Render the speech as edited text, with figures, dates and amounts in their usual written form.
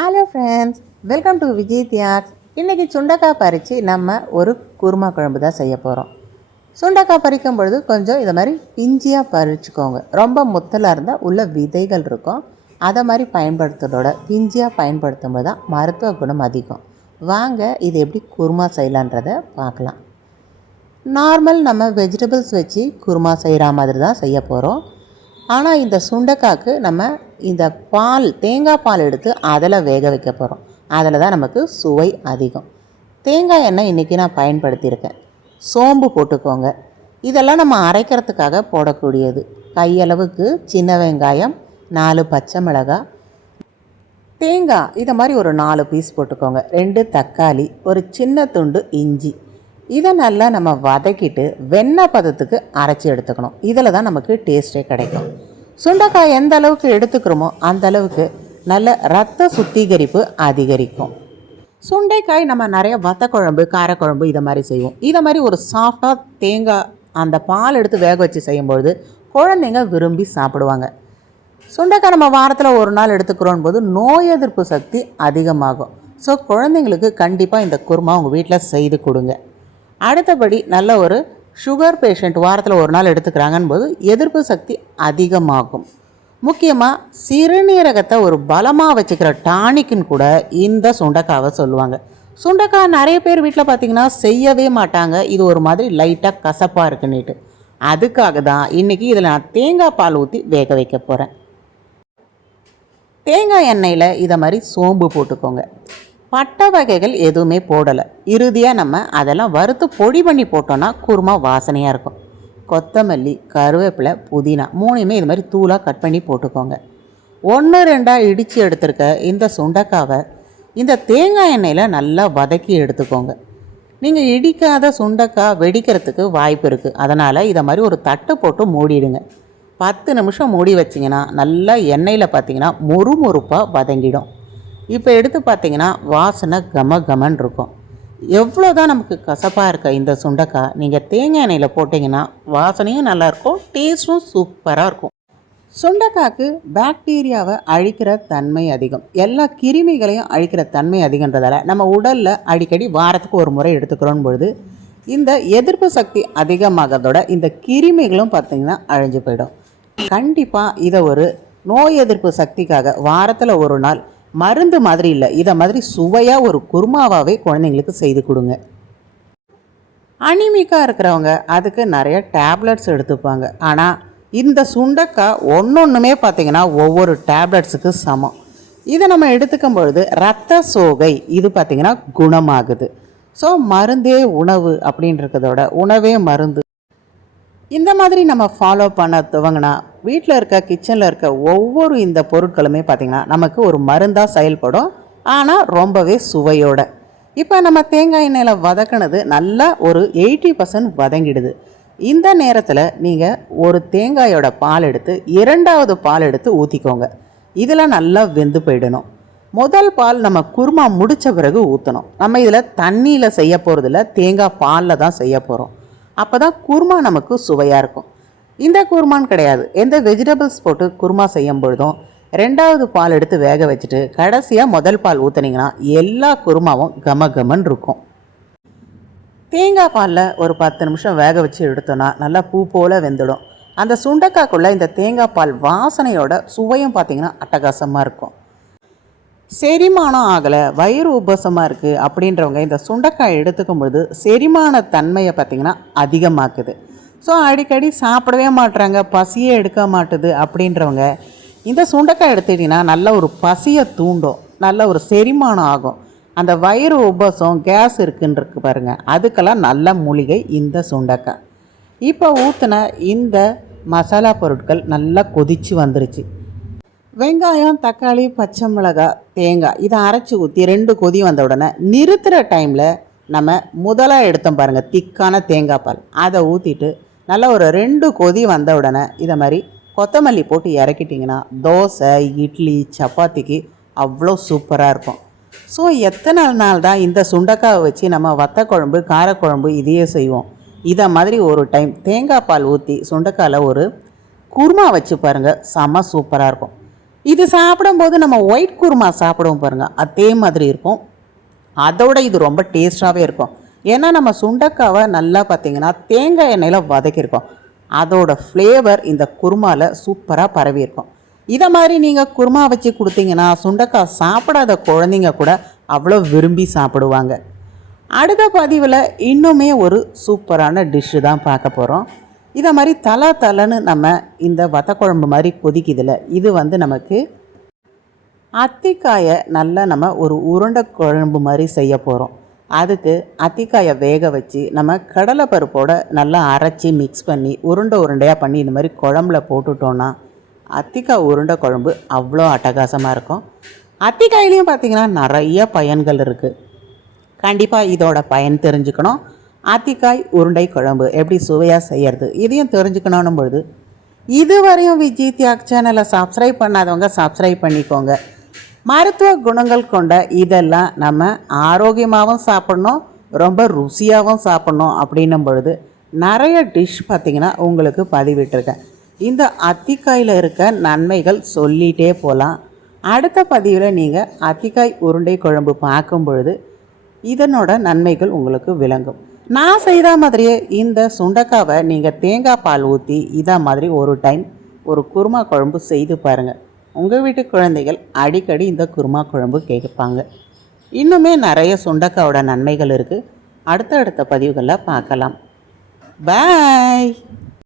Hello friends, welcome to Vijay தியாக்ஸ். இன்றைக்கி சுண்டக்காய் பறித்து நம்ம ஒரு குருமா குழம்பு தான் செய்ய போகிறோம். சுண்டக்காய் பறிக்கும் பொழுது கொஞ்சம் இதை மாதிரி பிஞ்சியாக பறிச்சுக்கோங்க. ரொம்ப முத்தலாக இருந்தால் உள்ள விதைகள் இருக்கும். அதை மாதிரி பயன்படுத்துறதோட பிஞ்சியாக பயன்படுத்தும் போது தான் மருத்துவ குணம் அதிகம். வாங்க இது எப்படி குருமா செய்யலான்றதை பார்க்கலாம். நார்மல் நம்ம வெஜிடபிள்ஸ் வச்சு குருமா செய்கிற மாதிரி தான் செய்ய போகிறோம். ஆனால் இந்த சுண்டைக்காய்க்கு நம்ம இந்த தேங்காய் பால் எடுத்து அதில் வேக வைக்க போகிறோம். அதில் தான் நமக்கு சுவை அதிகம். தேங்காய் எண்ணெய் இன்றைக்கி நான் பயன்படுத்தியிருக்கேன். சோம்பு போட்டுக்கோங்க. இதெல்லாம் நம்ம அரைக்கிறதுக்காக போடக்கூடியது. கையளவுக்கு சின்ன வெங்காயம், 4 பச்சை மிளகாய், தேங்காய் இதை மாதிரி ஒரு 4 பீஸ் போட்டுக்கோங்க. 2 தக்காளி, ஒரு சின்ன துண்டு இஞ்சி. இதை நல்லா நம்ம வதக்கிட்டு வெண்ணெய் பதத்துக்கு அரைச்சி எடுத்துக்கணும். இதில் தான் நமக்கு டேஸ்ட்டே கிடைக்கும். சுண்டைக்காய் எந்த அளவுக்கு எடுத்துக்கிறோமோ அந்த அளவுக்கு நல்ல ரத்த சுத்திகரிப்பு அதிகரிக்கும். சுண்டைக்காய் நம்ம நிறைய வத்த குழம்பு, காரக்குழம்பு இதை மாதிரி செய்வோம். இதை மாதிரி ஒரு சாஃப்டாக தேங்காய் அந்த பால் எடுத்து வேக வச்சு செய்யும்பொழுது குழந்தைங்க விரும்பி சாப்பிடுவாங்க. சுண்டைக்காய் நம்ம வாரத்தில் ஒரு நாள் எடுத்துக்கிறோம் போது நோய் எதிர்ப்பு சக்தி அதிகமாகும். ஸோ குழந்தைங்களுக்கு கண்டிப்பாக இந்த குருமா உங்கள் வீட்டில் செய்து கொடுங்க. அடுத்தபடி நல்ல ஒரு சுகர் பேஷண்ட் வாரத்தில் ஒரு நாள் எடுத்துக்கிறாங்கன்னு போது எதிர்ப்பு சக்தி அதிகமாகும். முக்கியமாக சிறுநீரகத்தை ஒரு பலமாக வச்சுக்கிற டானிக்குன்னு கூட இந்த சுண்டைக்காவை சொல்லுவாங்க. சுண்டைக்காய் நிறைய பேர் வீட்டில் பார்த்திங்கன்னா செய்யவே மாட்டாங்க. இது ஒரு மாதிரி லைட்டாக கசப்பாக இருக்குன்னுட்டு. அதுக்காக தான் இன்றைக்கி இதில் நான் தேங்காய் பால் ஊற்றி வேக வைக்க போகிறேன். தேங்காய் எண்ணெயில் இதை மாதிரி சோம்பு போட்டுக்கோங்க. பட்டை வகைகள் எதுவுமே போடலை. இறுதியாக நம்ம அதெல்லாம் வறுத்து பொடி பண்ணி போட்டோன்னா குருமா வாசனையாக இருக்கும். கொத்தமல்லி, கருவேப்பிலை, புதினா 3மே இது மாதிரி தூளாக கட் பண்ணி போட்டுக்கோங்க. 1-2 இடித்து எடுத்துருக்க இந்த சுண்டைக்காவை இந்த தேங்காய் எண்ணெயில் நல்லா வதக்கி எடுத்துக்கோங்க. நீங்கள் இடிக்காத சுண்டைக்காய் வெடிக்கிறதுக்கு வாய்ப்பு இருக்குது. அதனால் இதை மாதிரி ஒரு தட்டு போட்டு மூடிடுங்க. 10 நிமிஷம் மூடி வச்சிங்கன்னா நல்லா எண்ணெயில் பார்த்திங்கன்னா மொறுமொறுப்பாக வதங்கிடும். இப்போ எடுத்து பார்த்திங்கன்னா வாசனை கமன் இருக்கும். எவ்வளோ தான் நமக்கு கசப்பாக இருக்க இந்த சுண்டைக்காய் நீங்கள் தேங்காய் எண்ணெயில் போட்டிங்கன்னா வாசனையும் நல்லாயிருக்கும், டேஸ்ட்டும் சூப்பராக இருக்கும். சுண்டைக்காய்க்கு பாக்டீரியாவை அழிக்கிற தன்மை அதிகம். எல்லா கிருமிகளையும் அழிக்கிற தன்மை அதிகன்றதால நம்ம உடலில் அடிக்கடி வாரத்துக்கு ஒரு முறை எடுத்துக்கிறோம் பொழுது இந்த எதிர்ப்பு சக்தி அதிகமாகறதோட இந்த கிருமிகளும் பார்த்திங்கன்னா அழிஞ்சு போயிடும். கண்டிப்பாக இதை ஒரு நோய் எதிர்ப்பு சக்திக்காக வாரத்தில் ஒரு நாள் மருந்து மாதிரி இல்லை, இதை மாதிரி சுவையாக ஒரு குருமாவாகவே குழந்தைங்களுக்கு செய்து கொடுங்க. அனிமிக்காக இருக்கிறவங்க அதுக்கு நிறைய டேப்லெட்ஸ் எடுத்துப்பாங்க. ஆனால் இந்த சுண்டைக்காய் ஒன்றுமே பார்த்திங்கன்னா ஒவ்வொரு டேப்லெட்ஸுக்கு சமம். இதை நம்ம எடுத்துக்கும் பொழுது ரத்த சோகை இது பார்த்திங்கன்னா குணமாகுது. ஸோ மருந்தே உணவு அப்படின்றதோட உணவே மருந்து. இந்த மாதிரி நம்ம ஃபாலோ பண்ண துவங்கினா வீட்டில் இருக்க கிச்சனில் இருக்க ஒவ்வொரு இந்த பொருட்களுமே பார்த்திங்கன்னா நமக்கு ஒரு மருந்தாக செயல்படும். ஆனால் ரொம்பவே சுவையோட. இப்போ நம்ம தேங்காய் எண்ணெயில் வதக்கினது நல்லா ஒரு 80% வதங்கிடுது. இந்த நேரத்தில் நீங்கள் ஒரு தேங்காயோட பால் எடுத்து 2வது பால் எடுத்து ஊற்றிக்கோங்க. இதில் நல்லா வெந்து போயிடணும். முதல் பால் நம்ம குருமா முடித்த பிறகு ஊற்றணும். நம்ம இதில் தண்ணியில் செய்ய போகிறதில்ல, தேங்காய் பாலில் தான் செய்ய போகிறோம். அப்போ தான் குருமா நமக்கு சுவையாக இருக்கும். இந்த குருமான்னு கிடையாது, எந்த வெஜிடபிள்ஸ் போட்டு குருமா செய்யும் பொழுதும் 2வது பால் எடுத்து வேக வச்சுட்டு கடைசியாக முதல் பால் ஊற்றுனீங்கன்னா எல்லா குருமாவும் கமன் இருக்கும். தேங்காய் பாலில் ஒரு 10 நிமிஷம் வேக வச்சு எடுத்தோன்னா நல்லா பூ போல் வெந்துடும். அந்த சுண்டைக்காய்க்குள்ளே இந்த தேங்காய் பால் வாசனையோட சுவையும் பார்த்திங்கன்னா அட்டகாசமாக இருக்கும். செரிமானம் ஆகலை, வயிறு உபசமாக இருக்குது அப்படின்றவங்க இந்த சுண்டைக்காய் எடுத்துக்கும் பொழுது செரிமான தன்மையை பார்த்திங்கன்னா அதிகமாக்குது. ஸோ அடிக்கடி சாப்பிடவே மாட்டுறாங்க, பசியே எடுக்க மாட்டுது அப்படின்றவங்க இந்த சுண்டைக்காய் எடுத்துட்டிங்கன்னா நல்ல ஒரு பசியை தூண்டும், நல்ல ஒரு செரிமானம் ஆகும். அந்த வயிறு உபசம், கேஸ் இருக்குன்றிருக்கு பாருங்கள், அதுக்கெல்லாம் நல்ல மூலிகை இந்த சுண்டைக்காய். இப்போ ஊற்றின இந்த மசாலா பொருட்கள் நல்லா கொதித்து வந்துருச்சு. வெங்காயம், தக்காளி, பச்சை மிளகாய், தேங்காய் இதை அரைச்சி ஊற்றி 2 கொதி வந்த உடனே நிறுத்துகிற டைமில் நம்ம முதலாக எடுத்தோம் பாருங்கள் திக்கான தேங்காய் பால், அதை ஊற்றிட்டு நல்லா ஒரு 2 கொதி வந்த உடனே இதை மாதிரி கொத்தமல்லி போட்டு இறக்கிட்டிங்கன்னா தோசை, இட்லி, சப்பாத்திக்கு அவ்வளோ சூப்பராக இருக்கும். ஸோ எத்தனை நாள் தான் இந்த சுண்டைக்காவை வச்சு நம்ம வத்த குழம்பு, காரக்குழம்பு இதையே செய்வோம். இதை மாதிரி ஒரு டைம் தேங்காய் பால் ஊற்றி சுண்டைக்காயில் ஒரு குருமா வச்சு பாருங்கள், செம சூப்பராக இருக்கும். இது சாப்பிடும்போது நம்ம ஒயிட் குருமா சாப்பிடுவோம் பாருங்கள், அதே மாதிரி இருக்கும். அதோட இது ரொம்ப டேஸ்ட்டாகவே இருக்கும். ஏன்னா நம்ம சுண்டக்காவை நல்லா பார்த்திங்கன்னா தேங்காய் எண்ணெயில் வதக்கியிருக்கோம். அதோட ஃப்ளேவர் இந்த குருமாவில் சூப்பராக பரவி இருக்கும். இதை மாதிரி நீங்கள் குருமா வச்சு கொடுத்தீங்கன்னா சுண்டக்காய் சாப்பிடாத குழந்தைங்க கூட அவ்வளோ விரும்பி சாப்பிடுவாங்க. அடுத்த பதிவில் இன்னுமே ஒரு சூப்பரான டிஷ்ஷு தான் பார்க்க போகிறோம். இதை மாதிரி தலன்னு நம்ம இந்த வத்தக்குழம்பு மாதிரி கொதிக்குதில்ல, இது நமக்கு அத்திக்காயை நல்லா நம்ம ஒரு உருண்டை குழம்பு மாதிரி செய்ய போகிறோம். அதுக்கு அத்திக்காயை வேக வச்சு நம்ம கடலைப்பருப்போடு நல்லா அரைச்சி மிக்ஸ் பண்ணி உருண்டையாக பண்ணி இந்த மாதிரி குழம்புல போட்டுட்டோன்னா அத்திக்காய் உருண்டை குழம்பு அவ்வளோ அட்டகாசமாக இருக்கும். அத்திக்காயிலையும் பார்த்திங்கன்னா நிறைய பயன்கள் இருக்குது. கண்டிப்பாக இதோட பயன் தெரிஞ்சுக்கணும். அத்திக்காய் உருண்டை குழம்பு எப்படி சுவையாக செய்கிறது இதையும் தெரிஞ்சுக்கணும் பொழுது இதுவரையும் விஜி தியாக் சேனலை சப்ஸ்கிரைப் பண்ணாதவங்க சப்ஸ்கிரைப் பண்ணிக்கோங்க. மருத்துவ குணங்கள் கொண்ட இதெல்லாம் நம்ம ஆரோக்கியமாகவும் சாப்பிட்ணும், ரொம்ப ருசியாகவும் சாப்பிட்ணும். அப்படின்னும் பொழுது நிறைய டிஷ் பார்த்திங்கன்னா உங்களுக்கு பதிவிட்டிருக்கேன். இந்த அத்திக்காயில் இருக்க நன்மைகள் சொல்லிகிட்டே போகலாம். அடுத்த பதிவில் நீங்கள் அத்திக்காய் உருண்டை குழம்பு பார்க்கும் பொழுது இதனோட நன்மைகள் உங்களுக்கு விளங்கும். நான் செய்த மாதிரியே இந்த சுண்டக்காவை நீங்கள் தேங்காய் பால் ஊற்றி இதை மாதிரி ஒரு டைம் ஒரு குருமா குழம்பு செய்து பாருங்கள். உங்கள் வீட்டு குழந்தைகள் அடிக்கடி இந்த குருமா குழம்பு கேட்பாங்க. இன்னுமே நிறைய சுண்டக்காவோட நன்மைகள் இருக்குது. அடுத்தடுத்த பதிவுகளில் பார்க்கலாம். பாய்.